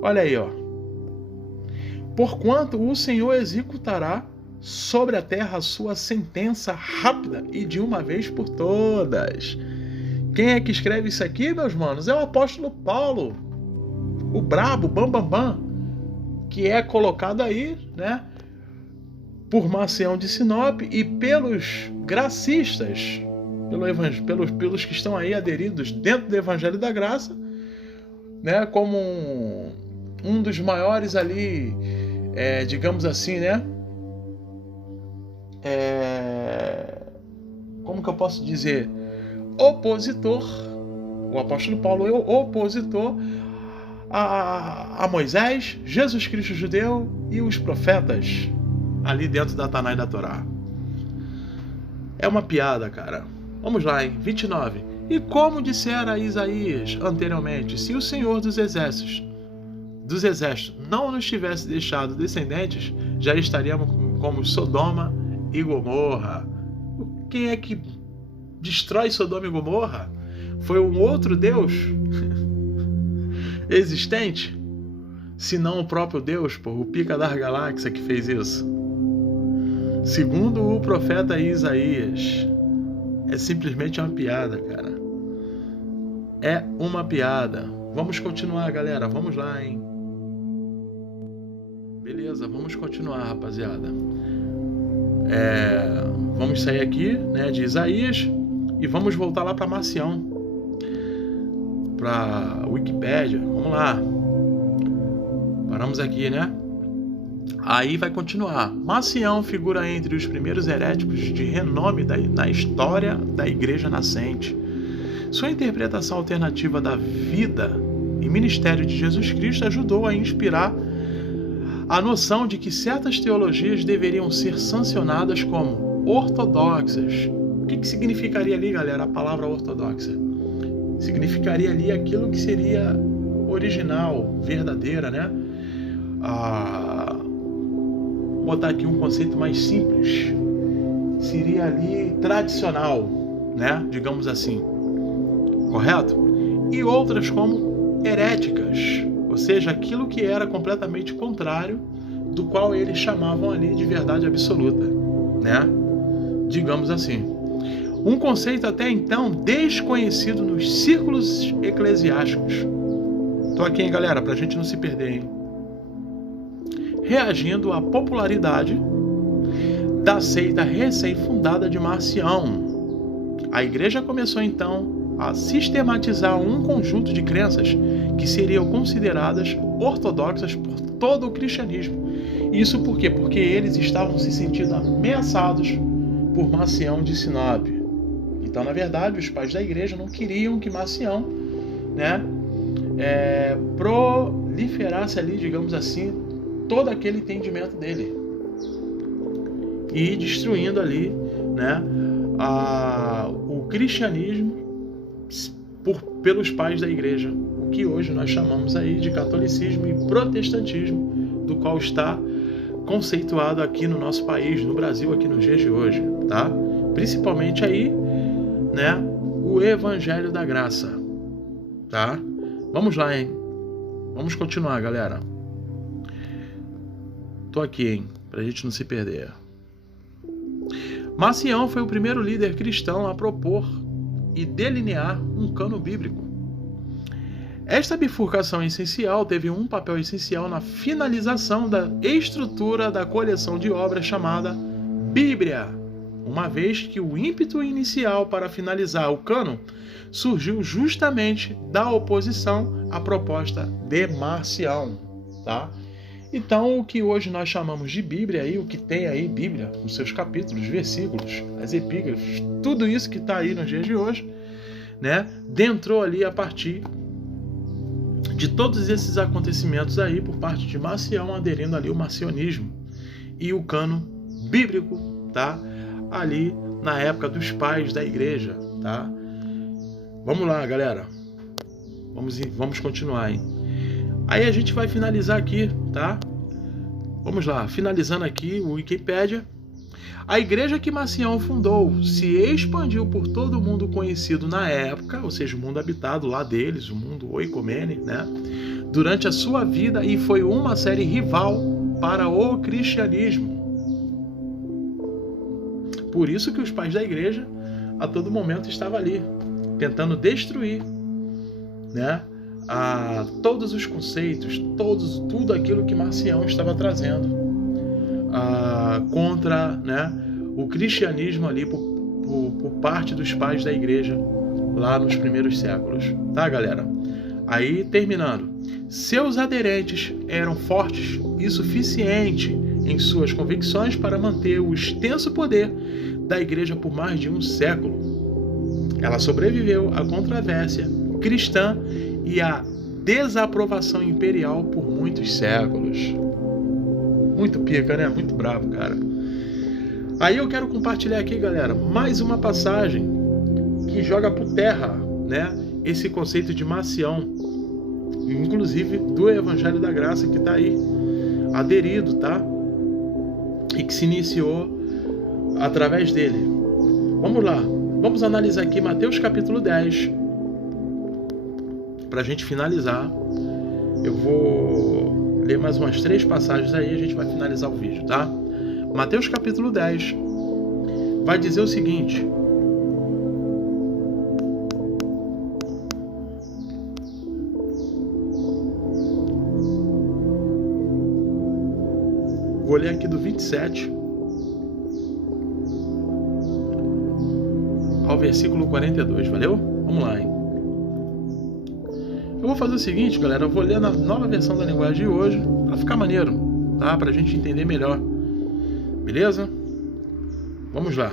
Olha aí, ó. Porquanto o Senhor executará sobre a terra a sua sentença rápida e de uma vez por todas. Quem é que escreve isso aqui, meus manos? É o apóstolo Paulo, o brabo, bam, que é colocado aí, né, por Marcião de Sinop e pelos gracistas, pelos que estão aí aderidos dentro do Evangelho da Graça, né, como um dos maiores ali, digamos assim, né, como que eu posso dizer, opositor. O apóstolo Paulo é o opositor a Moisés, Jesus Cristo judeu e os profetas ali dentro da Taná e da Torá. É uma piada, cara. Vamos lá, hein? 29. E como dissera Isaías anteriormente, se o Senhor dos exércitos não nos tivesse deixado descendentes, já estaríamos como Sodoma e Gomorra. Quem é que destrói Sodoma e Gomorra? Foi um outro Deus existente? Se não o próprio Deus, o pica das galáxias que fez isso. Segundo o profeta Isaías. É simplesmente uma piada, cara. É uma piada. Vamos continuar, galera. Vamos lá, hein? Beleza, vamos continuar, rapaziada. Vamos sair aqui, né, de Isaías e vamos voltar lá para Marcião, para Wikipédia. Vamos lá. Paramos aqui, né? Aí vai continuar. Marcião figura entre os primeiros heréticos de renome na história da Igreja nascente. Sua interpretação alternativa da vida e ministério de Jesus Cristo ajudou a inspirar a noção de que certas teologias deveriam ser sancionadas como ortodoxas. O que significaria ali, galera, a palavra ortodoxa? Significaria ali aquilo que seria original, verdadeira, né? Vou botar aqui um conceito mais simples. Seria ali tradicional, né? Digamos assim. Correto? E outras como heréticas. Ou seja, aquilo que era completamente contrário do qual eles chamavam ali de verdade absoluta, né? Digamos assim. Um conceito até então desconhecido nos círculos eclesiásticos. Tô aqui, hein, galera, pra gente não se perder, hein? Reagindo à popularidade da seita recém-fundada de Marcião. A igreja começou então a sistematizar um conjunto de crenças que seriam consideradas ortodoxas por todo o cristianismo. Isso por quê? Porque eles estavam se sentindo ameaçados por Marcião de Sinop. Então, na verdade, os pais da igreja não queriam que Marcião, né, proliferasse ali, digamos assim, todo aquele entendimento dele. E destruindo ali, né, o cristianismo pelos pais da igreja, o que hoje nós chamamos aí de catolicismo e protestantismo, do qual está conceituado aqui no nosso país, no Brasil, aqui nos dias de hoje, tá? Principalmente aí, né, o Evangelho da Graça, tá? Vamos lá, hein? Vamos continuar, galera. Tô aqui, hein, pra gente não se perder. Marcião foi o primeiro líder cristão a propor e delinear um cano bíblico. Esta bifurcação essencial teve um papel essencial na finalização da estrutura da coleção de obras chamada Bíblia, uma vez que o ímpeto inicial para finalizar o cânon surgiu justamente da oposição à proposta de Marcião, tá? Então, o que hoje nós chamamos de Bíblia, aí, o que tem aí Bíblia, os seus capítulos, versículos, as epígrafes, tudo isso que está aí nos dias de hoje, né, dentrou ali a partir de todos esses acontecimentos aí por parte de Marcião, aderindo ali o marcionismo e o cânon bíblico, tá? Ali na época dos pais da igreja, tá? Vamos lá, galera. Vamos continuar, hein? Aí a gente vai finalizar aqui, tá? Vamos lá, finalizando aqui o Wikipédia. A igreja que Marcião fundou se expandiu por todo o mundo conhecido na época, ou seja, o mundo habitado lá deles, o mundo oicomene, né? Durante a sua vida, e foi uma série rival para o cristianismo. Por isso que os pais da igreja a todo momento estavam ali, tentando destruir, né, todos os conceitos, tudo aquilo que Marcião estava trazendo contra, né, o cristianismo ali por parte dos pais da igreja lá nos primeiros séculos. Tá, galera? Aí, terminando. Seus aderentes eram fortes e suficiente em suas convicções para manter o extenso poder da igreja por mais de um século. Ela sobreviveu à controvérsia cristã e à desaprovação imperial por muitos séculos. Muito pica, né? Muito bravo, cara. Aí eu quero compartilhar aqui, galera, mais uma passagem que joga por terra, né, esse conceito de Marcião, inclusive do Evangelho da Graça, que está aí aderido, tá? E que se iniciou através dele. Vamos lá, vamos analisar aqui Mateus capítulo 10. Para a gente finalizar, eu vou ler mais umas 3 passagens aí e a gente vai finalizar o vídeo, tá? Mateus capítulo 10 vai dizer o seguinte: vou ler aqui do 27 ao versículo 42, valeu? Vamos lá, hein? Eu vou fazer o seguinte, galera, eu vou ler na nova versão da linguagem de hoje, para ficar maneiro, tá? Pra gente entender melhor. Beleza? Vamos lá.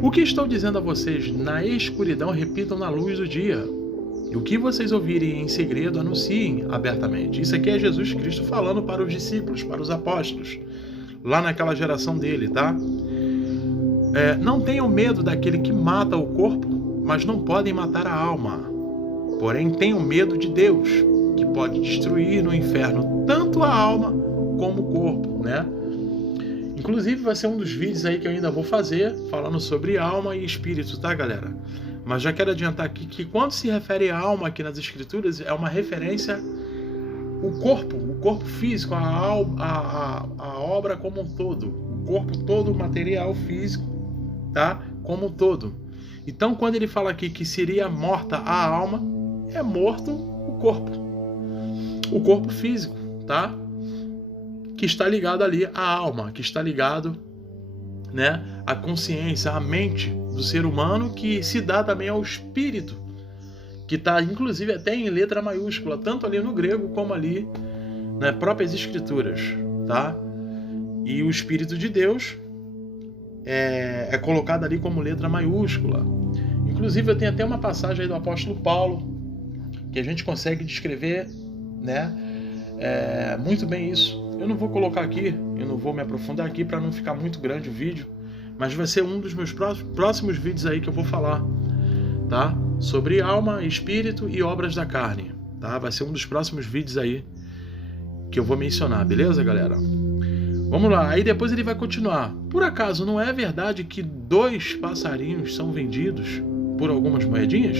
O que estou dizendo a vocês na escuridão, repitam na luz do dia. E o que vocês ouvirem em segredo, anunciem abertamente. Isso aqui é Jesus Cristo falando para os discípulos, para os apóstolos, lá naquela geração dele, tá? Não tenham medo daquele que mata o corpo, mas não podem matar a alma. Porém, tenham medo de Deus, que pode destruir no inferno tanto a alma como o corpo, né? Inclusive vai ser um dos vídeos aí que eu ainda vou fazer, falando sobre alma e espírito, tá, galera? Mas já quero adiantar aqui que quando se refere à alma aqui nas escrituras, é uma referência o corpo físico, a obra como um todo, o corpo todo, o material físico, tá? Como um todo. Então, quando ele fala aqui que seria morta a alma, é morto o corpo físico, tá? Que está ligado ali à alma, que está ligado, né, à consciência, à mente do ser humano, que se dá também ao espírito, que está inclusive até em letra maiúscula, tanto ali no grego como ali nas próprias escrituras, tá? E o Espírito de Deus é colocado ali como letra maiúscula. Inclusive eu tenho até uma passagem aí do apóstolo Paulo que a gente consegue descrever, né, muito bem isso. Eu não vou colocar aqui, eu não vou me aprofundar aqui para não ficar muito grande o vídeo, mas vai ser um dos meus próximos vídeos aí que eu vou falar, tá? Sobre alma, espírito e obras da carne, tá? Vai ser um dos próximos vídeos aí que eu vou mencionar, beleza, galera? Vamos lá, aí depois ele vai continuar. Por acaso não é verdade que 2 passarinhos são vendidos por algumas moedinhas?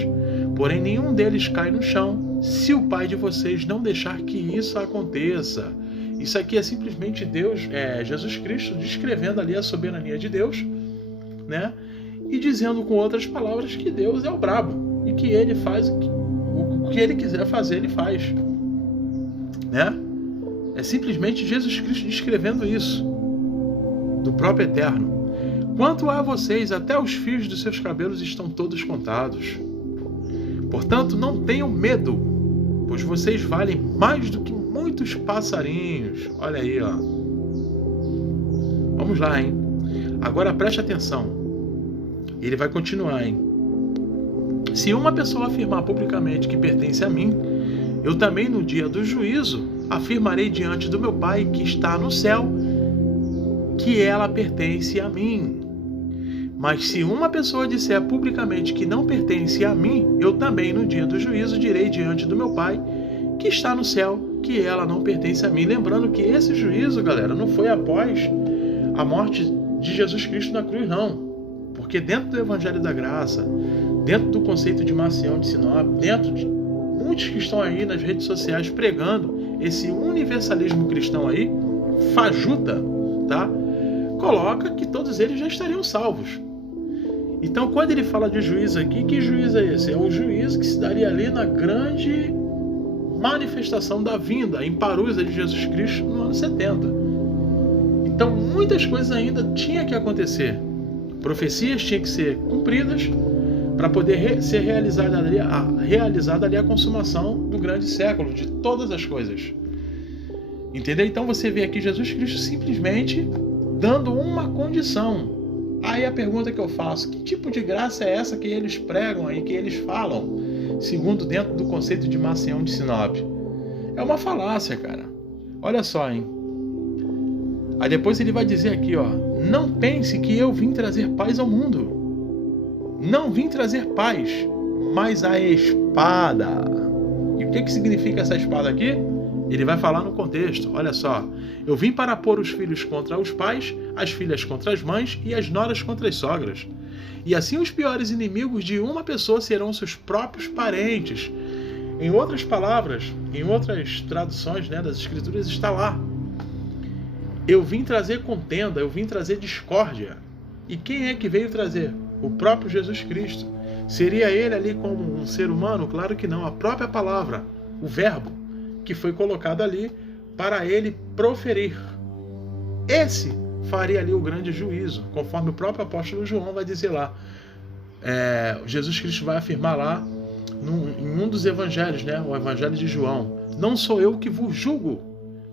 Porém nenhum deles cai no chão, se o Pai de vocês não deixar que isso aconteça. Isso aqui é simplesmente Deus, Jesus Cristo, descrevendo ali a soberania de Deus, né? E dizendo com outras palavras que Deus é o brabo e que ele faz o que ele quiser fazer, ele faz, né? É simplesmente Jesus Cristo descrevendo isso do próprio Eterno. Quanto a vocês, até os fios dos seus cabelos estão todos contados. Portanto, não tenham medo, pois vocês valem mais do que muitos passarinhos. Olha aí, ó. Vamos lá, hein? Agora preste atenção. Ele vai continuar, hein? Se uma pessoa afirmar publicamente que pertence a mim, eu também no dia do juízo afirmarei diante do meu Pai que está no céu que ela pertence a mim. Mas se uma pessoa disser publicamente que não pertence a mim, eu também no dia do juízo direi diante do meu Pai, que está no céu, que ela não pertence a mim. Lembrando que esse juízo, galera, não foi após a morte de Jesus Cristo na cruz, não. Porque dentro do Evangelho da Graça, dentro do conceito de Marcião de Sinop, dentro de muitos que estão aí nas redes sociais pregando esse universalismo cristão aí, fajuta, tá? Coloca que todos eles já estariam salvos. Então, quando ele fala de juízo aqui, que juízo é esse? É o juízo que se daria ali na grande manifestação da vinda em Parousia de Jesus Cristo no ano 70. Então, muitas coisas ainda tinham que acontecer. Profecias tinham que ser cumpridas para poder ser realizada ali a consumação do grande século, de todas as coisas. Entendeu? Então você vê aqui Jesus Cristo simplesmente dando uma condição. Aí a pergunta que eu faço, que tipo de graça é essa que eles pregam aí, que eles falam, segundo dentro do conceito de Marcião de Sinop? É uma falácia, cara. Olha só, hein? Aí depois ele vai dizer aqui, ó, não pense que eu vim trazer paz ao mundo. Não vim trazer paz, mas a espada. E o que significa essa espada aqui? Ele vai falar no contexto, olha só. Eu vim para pôr os filhos contra os pais, as filhas contra as mães e as noras contra as sogras. E assim os piores inimigos de uma pessoa serão seus próprios parentes. Em outras palavras, em outras traduções, né, das escrituras, está lá. Eu vim trazer contenda, eu vim trazer discórdia. E quem é que veio trazer? O próprio Jesus Cristo. Seria ele ali como um ser humano? Claro que não. A própria palavra, o verbo, que foi colocado ali para ele proferir. Esse faria ali o grande juízo, conforme o próprio apóstolo João vai dizer lá. Jesus Cristo vai afirmar lá em um dos evangelhos, né, o evangelho de João: não sou eu que vos julgo,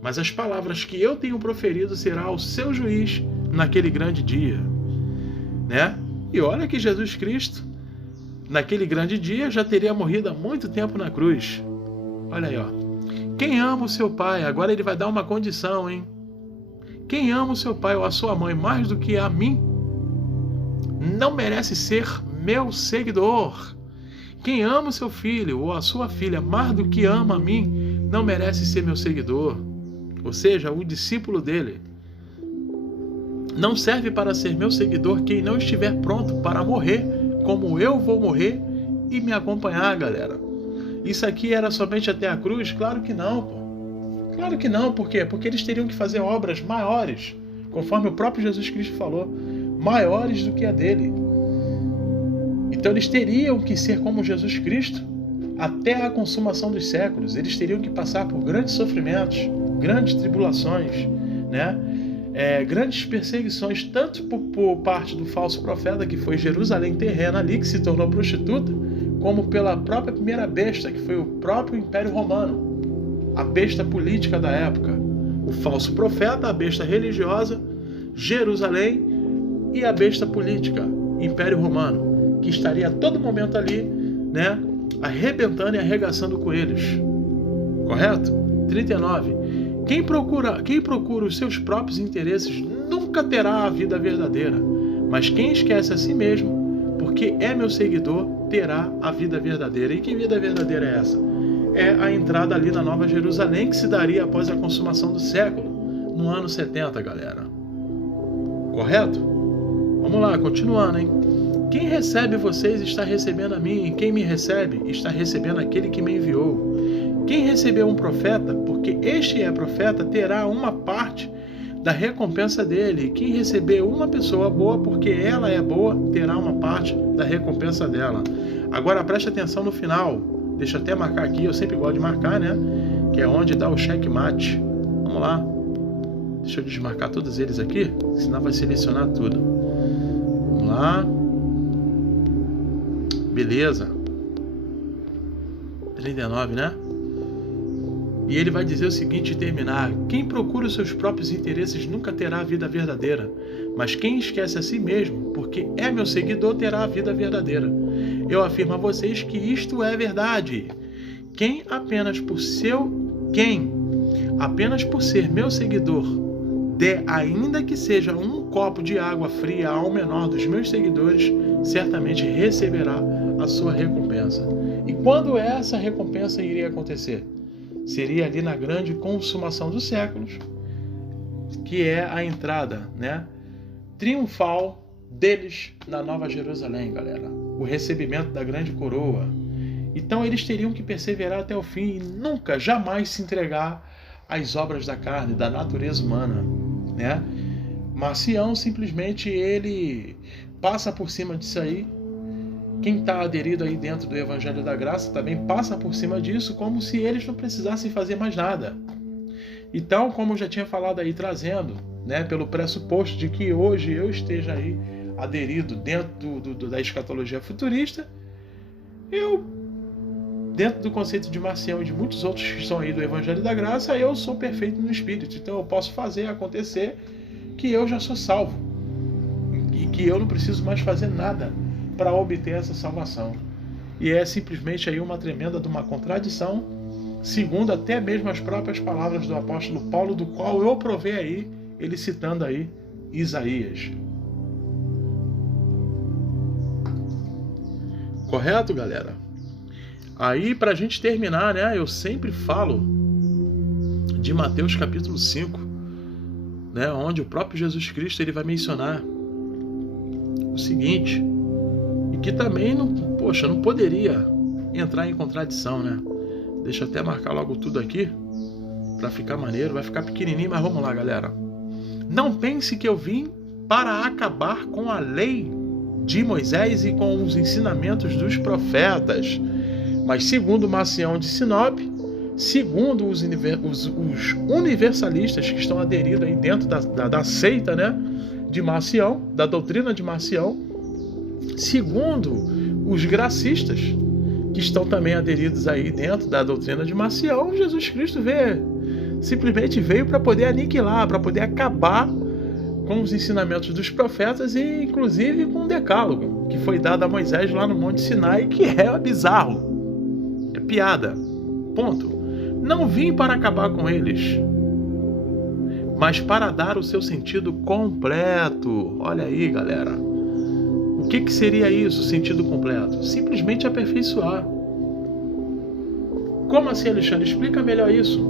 mas as palavras que eu tenho proferido será o seu juiz naquele grande dia, né? E olha que Jesus Cristo, naquele grande dia, já teria morrido há muito tempo na cruz. Olha aí, ó. Quem ama o seu pai, agora ele vai dar uma condição, hein? Quem ama o seu pai ou a sua mãe mais do que a mim, não merece ser meu seguidor. Quem ama o seu filho ou a sua filha mais do que ama a mim, não merece ser meu seguidor. Ou seja, o discípulo dele. Não serve para ser meu seguidor quem não estiver pronto para morrer, como eu vou morrer, e me acompanhar, galera. Isso aqui era somente até a cruz? Claro que não, pô. Claro que não, por quê? Porque eles teriam que fazer obras maiores, conforme o próprio Jesus Cristo falou, maiores do que a dele. Então eles teriam que ser como Jesus Cristo até a consumação dos séculos. Eles teriam que passar por grandes sofrimentos, grandes tribulações, né? Grandes perseguições, tanto por parte do falso profeta, que foi Jerusalém terrena ali, que se tornou prostituta, como pela própria primeira besta, que foi o próprio Império Romano, a besta política da época. O falso profeta, a besta religiosa, Jerusalém, e a besta política, Império Romano, que estaria a todo momento ali, né, arrebentando e arregaçando com eles. Correto? 39. Quem procura os seus próprios interesses nunca terá a vida verdadeira, mas quem esquece a si mesmo, porque é meu seguidor, terá a vida verdadeira. E que vida verdadeira é essa? É a entrada ali na Nova Jerusalém, que se daria após a consumação do século, no ano 70, galera. Correto? Vamos lá, continuando, hein? Quem recebe vocês está recebendo a mim, e quem me recebe está recebendo aquele que me enviou. Quem recebeu um profeta, porque este é profeta, terá uma parte da recompensa dele. E quem receber uma pessoa boa, porque ela é boa, terá uma parte da recompensa dela. Agora preste atenção no final. Deixa eu até marcar aqui, eu sempre gosto de marcar, né? Que é onde dá o checkmate. Vamos lá. Deixa eu desmarcar todos eles aqui, senão vai selecionar tudo. Vamos lá. Beleza. 39, né? E ele vai dizer o seguinte e terminar: quem procura os seus próprios interesses nunca terá a vida verdadeira, mas quem esquece a si mesmo, porque é meu seguidor, terá a vida verdadeira. Eu afirmo a vocês que isto é verdade. Quem apenas por ser meu seguidor der ainda que seja um copo de água fria ao menor dos meus seguidores, certamente receberá a sua recompensa. E quando essa recompensa iria acontecer? Seria ali na grande consumação dos séculos, que é a entrada, né, triunfal deles na Nova Jerusalém, galera. O recebimento da grande coroa. Então eles teriam que perseverar até o fim e nunca, jamais se entregar às obras da carne, da natureza humana, né? Marcião simplesmente ele passa por cima disso aí. Quem está aderido aí dentro do Evangelho da Graça também passa por cima disso, como se eles não precisassem fazer mais nada. Então, como eu já tinha falado aí, trazendo, né, pelo pressuposto de que hoje eu esteja aí aderido dentro da escatologia futurista, eu, dentro do conceito de Marcião e de muitos outros que estão aí do Evangelho da Graça, eu sou perfeito no Espírito. Então eu posso fazer acontecer que eu já sou salvo e que eu não preciso mais fazer nada para obter essa salvação. E é simplesmente aí uma tremenda de uma contradição, segundo até mesmo as próprias palavras do apóstolo Paulo, do qual eu provei aí, ele citando aí Isaías. Correto, galera? Aí, para a gente terminar, né, eu sempre falo de Mateus capítulo 5, né, onde o próprio Jesus Cristo ele vai mencionar o seguinte, e que também não poderia entrar em contradição, né? Deixa eu até marcar logo tudo aqui, para ficar maneiro, vai ficar pequenininho, mas vamos lá, galera. Não pense que eu vim para acabar com a lei de Moisés e com os ensinamentos dos profetas, mas segundo Marcião de Sinop, segundo os universalistas que estão aderidos aí dentro da seita, né, de Marcião, da doutrina de Marcião, segundo os gracistas que estão também aderidos aí dentro da doutrina de Marcião, Jesus Cristo simplesmente veio para poder aniquilar, para poder acabar com os ensinamentos dos profetas e inclusive com o decálogo que foi dado a Moisés lá no Monte Sinai, que é bizarro, é piada, ponto. Não vim para acabar com eles, mas para dar o seu sentido completo. Olha aí, galera, o que seria isso, sentido completo? Simplesmente aperfeiçoar. Como assim, Alexandre? Explica melhor isso.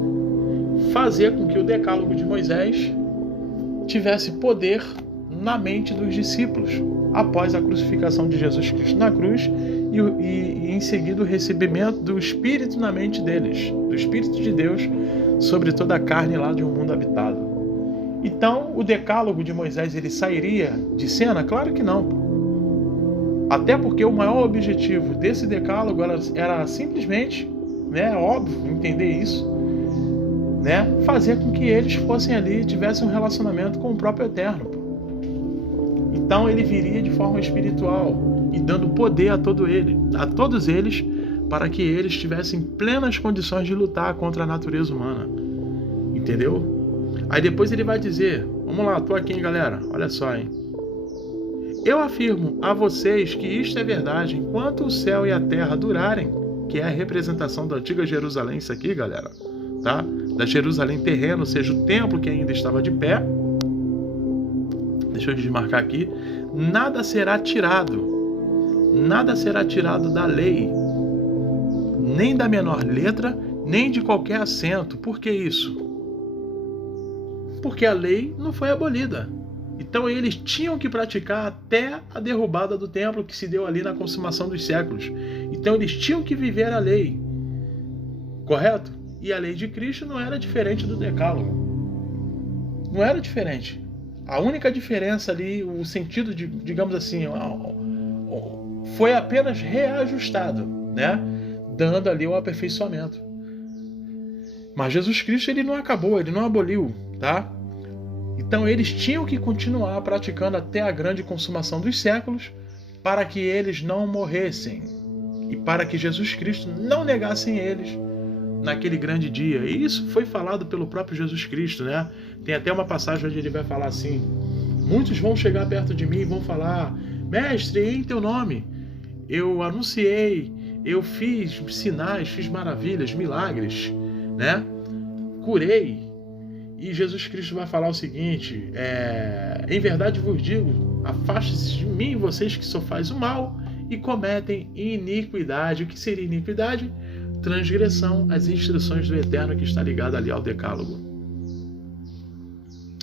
Fazer com que o decálogo de Moisés tivesse poder na mente dos discípulos após a crucificação de Jesus Cristo na cruz e em seguida o recebimento do Espírito na mente deles, do Espírito de Deus sobre toda a carne lá de um mundo habitado. Então o decálogo de Moisés ele sairia de cena? Claro que não. Até porque o maior objetivo desse decálogo era simplesmente, né, óbvio, entender isso, né, fazer com que eles fossem ali, tivessem um relacionamento com o próprio Eterno. Então ele viria de forma espiritual e dando poder a todos eles, para que eles tivessem plenas condições de lutar contra a natureza humana. Entendeu? Aí depois ele vai dizer, vamos lá, tô aqui, hein, galera, olha só, hein. Eu afirmo a vocês que isto é verdade enquanto o céu e a terra durarem, que é a representação da antiga Jerusalém, isso aqui, galera, tá? Da Jerusalém terrena, ou seja, o templo que ainda estava de pé. Deixa eu desmarcar aqui. Nada será tirado da lei, nem da menor letra, nem de qualquer acento. Por que isso? Porque a lei não foi abolida. Então eles tinham que praticar até a derrubada do templo que se deu ali na consumação dos séculos. Então eles tinham que viver a lei. Correto? E a lei de Cristo não era diferente do decálogo. Não era diferente. A única diferença ali, o sentido de, digamos assim, foi apenas reajustado, né? Dando ali o aperfeiçoamento. Mas Jesus Cristo ele não acabou, ele não aboliu, tá? Então eles tinham que continuar praticando até a grande consumação dos séculos para que eles não morressem e para que Jesus Cristo não negassem eles naquele grande dia. E isso foi falado pelo próprio Jesus Cristo, né? Tem até uma passagem onde ele vai falar assim: muitos vão chegar perto de mim e vão falar, mestre, em teu nome eu anunciei, eu fiz sinais, fiz maravilhas, milagres, né? Curei. E Jesus Cristo vai falar o seguinte: em verdade vos digo, afaste-se de mim, vocês que só fazem o mal e cometem iniquidade. O que seria iniquidade? Transgressão às instruções do Eterno, que está ligado ali ao Decálogo.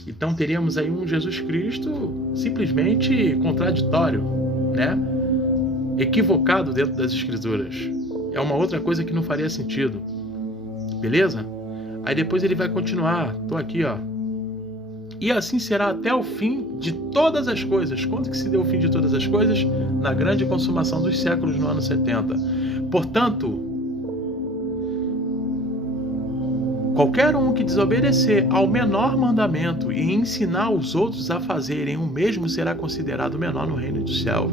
Então teríamos aí um Jesus Cristo simplesmente contraditório, né? Equivocado dentro das Escrituras. É uma outra coisa que não faria sentido. Beleza? Aí depois ele vai continuar. Tô aqui, ó. E assim será até o fim de todas as coisas. Quando que se deu o fim de todas as coisas? Na grande consumação dos séculos, no ano 70. Portanto, qualquer um que desobedecer ao menor mandamento e ensinar os outros a fazerem o mesmo será considerado menor no reino do céu.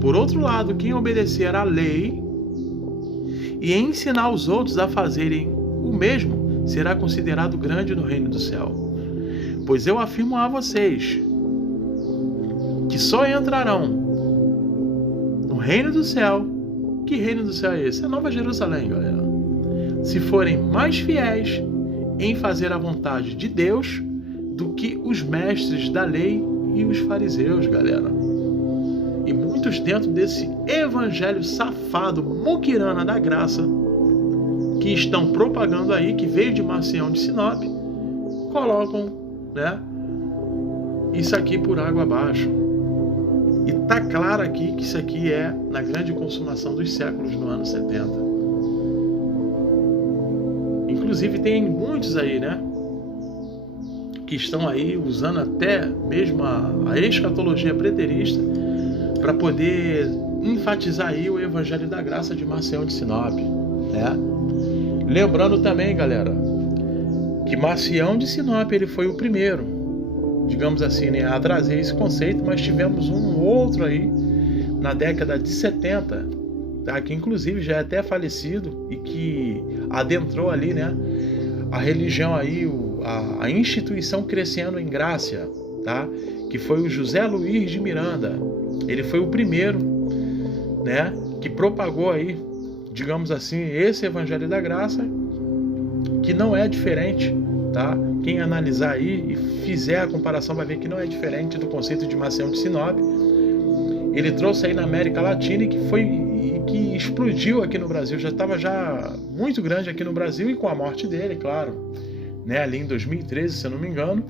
Por outro lado, quem obedecer à lei e ensinar os outros a fazerem o mesmo será considerado grande no reino do céu. Pois eu afirmo a vocês que só entrarão no reino do céu. Que reino do céu é esse? É a Nova Jerusalém, galera. Se forem mais fiéis em fazer a vontade de Deus do que os mestres da lei e os fariseus, galera. E muitos dentro desse evangelho safado, muquirana da graça, que estão propagando aí, que veio de Marcião de Sinop, colocam, né, isso aqui por água abaixo. E tá claro aqui que isso aqui é na grande consumação dos séculos, no ano 70. Inclusive tem muitos aí, né, que estão aí usando até mesmo a escatologia preterista para poder enfatizar aí o evangelho da graça de Marcião de Sinop, né? Lembrando também, galera, que Marcião de Sinop ele foi o primeiro, digamos assim, né, a trazer esse conceito, mas tivemos um outro aí na década de 70, tá, que inclusive já é até falecido e que adentrou ali, né, a religião aí, a instituição crescendo em graça, tá, que foi o José Luiz de Miranda. Ele foi o primeiro, né, que propagou aí, digamos assim, esse evangelho da graça, que não é diferente, tá? Quem analisar aí e fizer a comparação vai ver que não é diferente do conceito de Marcião de Sinop. Ele trouxe aí na América Latina e que explodiu aqui no Brasil, já estava já muito grande aqui no Brasil, e com a morte dele, claro, né, ali em 2013, se eu não me engano,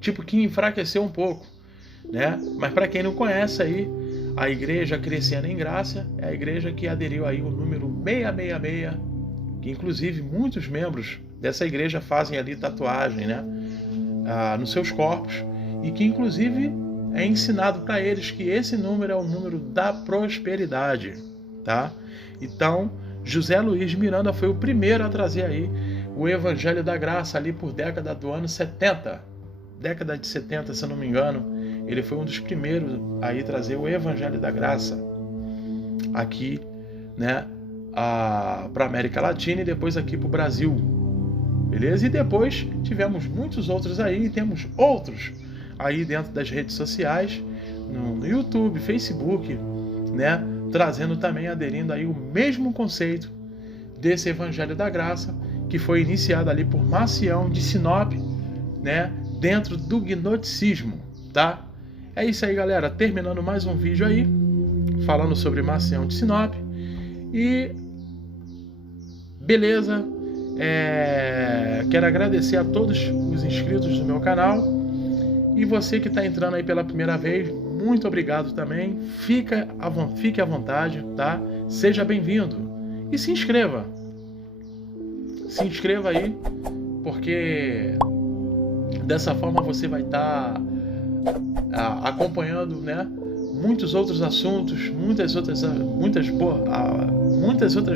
tipo que enfraqueceu um pouco, né? Mas para quem não conhece aí, a igreja Crescendo em Graça é a igreja que aderiu aí o número 666, que inclusive muitos membros dessa igreja fazem ali tatuagem, né, nos seus corpos, e que inclusive é ensinado para eles que esse número é o número da prosperidade, tá? Então, José Luiz de Miranda foi o primeiro a trazer aí o evangelho da graça ali por década do ano 70. Década de 70, se eu não me engano, ele foi um dos primeiros a trazer o evangelho da graça aqui, né, para a América Latina e depois aqui para o Brasil, beleza? E depois tivemos muitos outros aí, e temos outros aí dentro das redes sociais, no YouTube, Facebook, né, trazendo também, aderindo aí o mesmo conceito desse evangelho da graça, que foi iniciado ali por Marcião de Sinop, né, dentro do gnosticismo, tá? É isso aí, galera, terminando mais um vídeo aí, falando sobre Marcião de Sinop, e beleza, quero agradecer a todos os inscritos do meu canal, e você que está entrando aí pela primeira vez, muito obrigado também, fique à vontade, tá? Seja bem-vindo, e se inscreva aí, porque dessa forma você vai estar acompanhando, né, muitos outros assuntos, muitas outras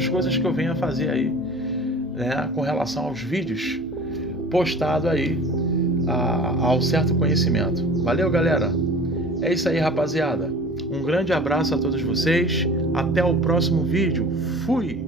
coisas que eu venho a fazer aí, né, com relação aos vídeos postados aí ao certo conhecimento. Valeu, galera. É isso aí, rapaziada. Um grande abraço a todos vocês. Até o próximo vídeo. Fui!